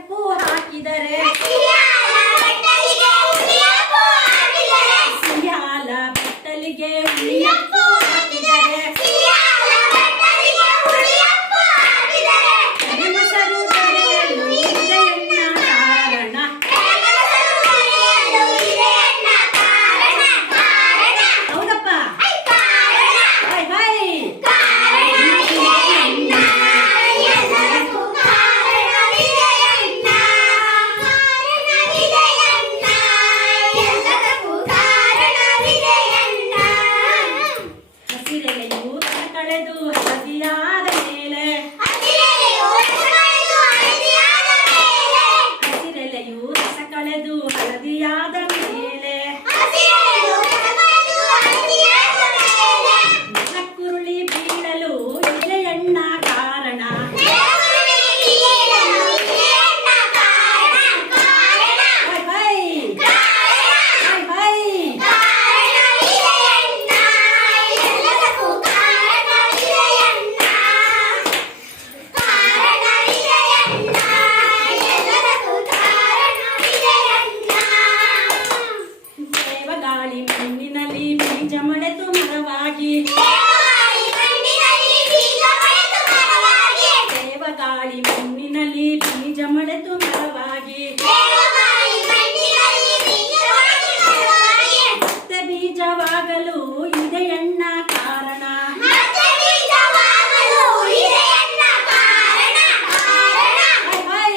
ಉಳಿಯಪ್ಪು ಹಾಕಿದರೆ ಸಿಯಾಲ ಬಟ್ಟಲಿಗೆ ಉಳಿಯಪ್ಪು ಹಾಕಿದರೆ ಮೊಸರು ತಡೆಯಲು ಇದೆಯನ್ನ ಕಾರಣ. ಹೌದಪ್ಪ. High high. ಹಸಿರೆಲೆಯು ಕಳೆದು ಹಳದಿಯಾದ ಮೇಲೆ ಹಸಿರೆಲೆಯು ರಸ ಕಳೆದು ಹಳದಿಯಾದ ಮೇಲೆ ನೆಲಕ್ಕುರುಳಿ ಬೀಳಲು ಇದೆಯಣ್ಣ ಕಾರಣ. ಹೈ ಹೈ. ಹೈ ಹೈ. ದೇವಗಾಳಿ ಮಣ್ಣಿನಲ್ಲಿ ಬೀಜ ಮೊಳೆತು ಮರವಾಗಿ ದೇವಗಾಳಿ ಮಣ್ಣಿನಲ್ಲಿ ಬೀಜ ಮೊಳೆತು ಮರವಾಗಿ ಮತ್ತೆ ಬೀಜವಾಗಲು ಇದೆಯಣ್ಣ ಕಾರಣ. ಹೈ ಹೈ.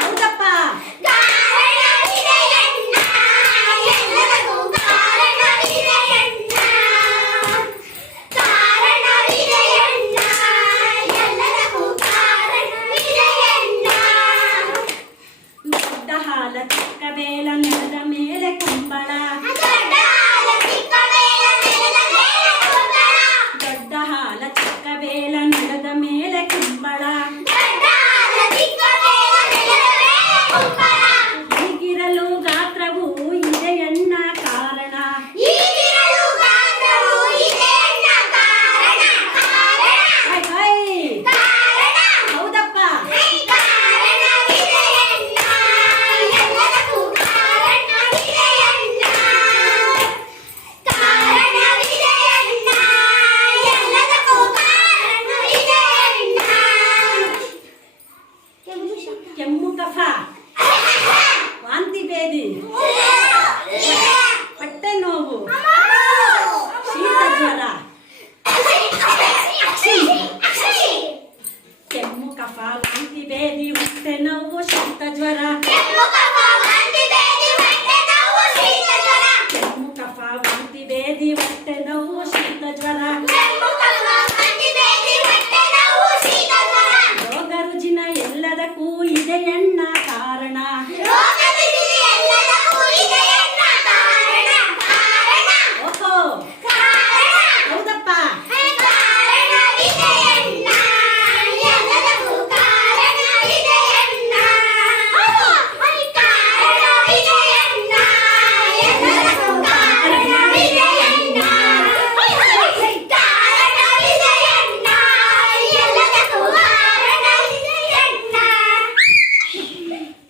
ಹೌದಪ್ಪ. ದೊಡ್ಡ ಹಾಲ ಚಿಕ್ಕ ಬೇಲ ನೆಲದ ಮೇಲೆ ಕುಂಬಳ ದೊಡ್ಡ ಹಾಲ ಚಿಕ್ಕ ಬೇಲ ನೆಲದ ಮೇಲೆ ಕುಂಬಳ ಹೀಗಿರಲು ಗಾತ್ರವು ಇದೆಯಣ್ಣ ಕಾರಣ. ಹೈ ಹೈ. ಹೌದಪ್ಪ. ಕೆಮ್ಮು ಕಫ ವಾಂತಿ ಭೇದಿ ಹೊಟ್ಟೆ ನೋವು ಶೀತ ಜ್ವರ ಕೆಮ್ಮು ಕಫ ವಾಂತಿ ಭೇದಿ ಹೊಟ್ಟೆ ನೋವು ಶೀತ ಜ್ವರ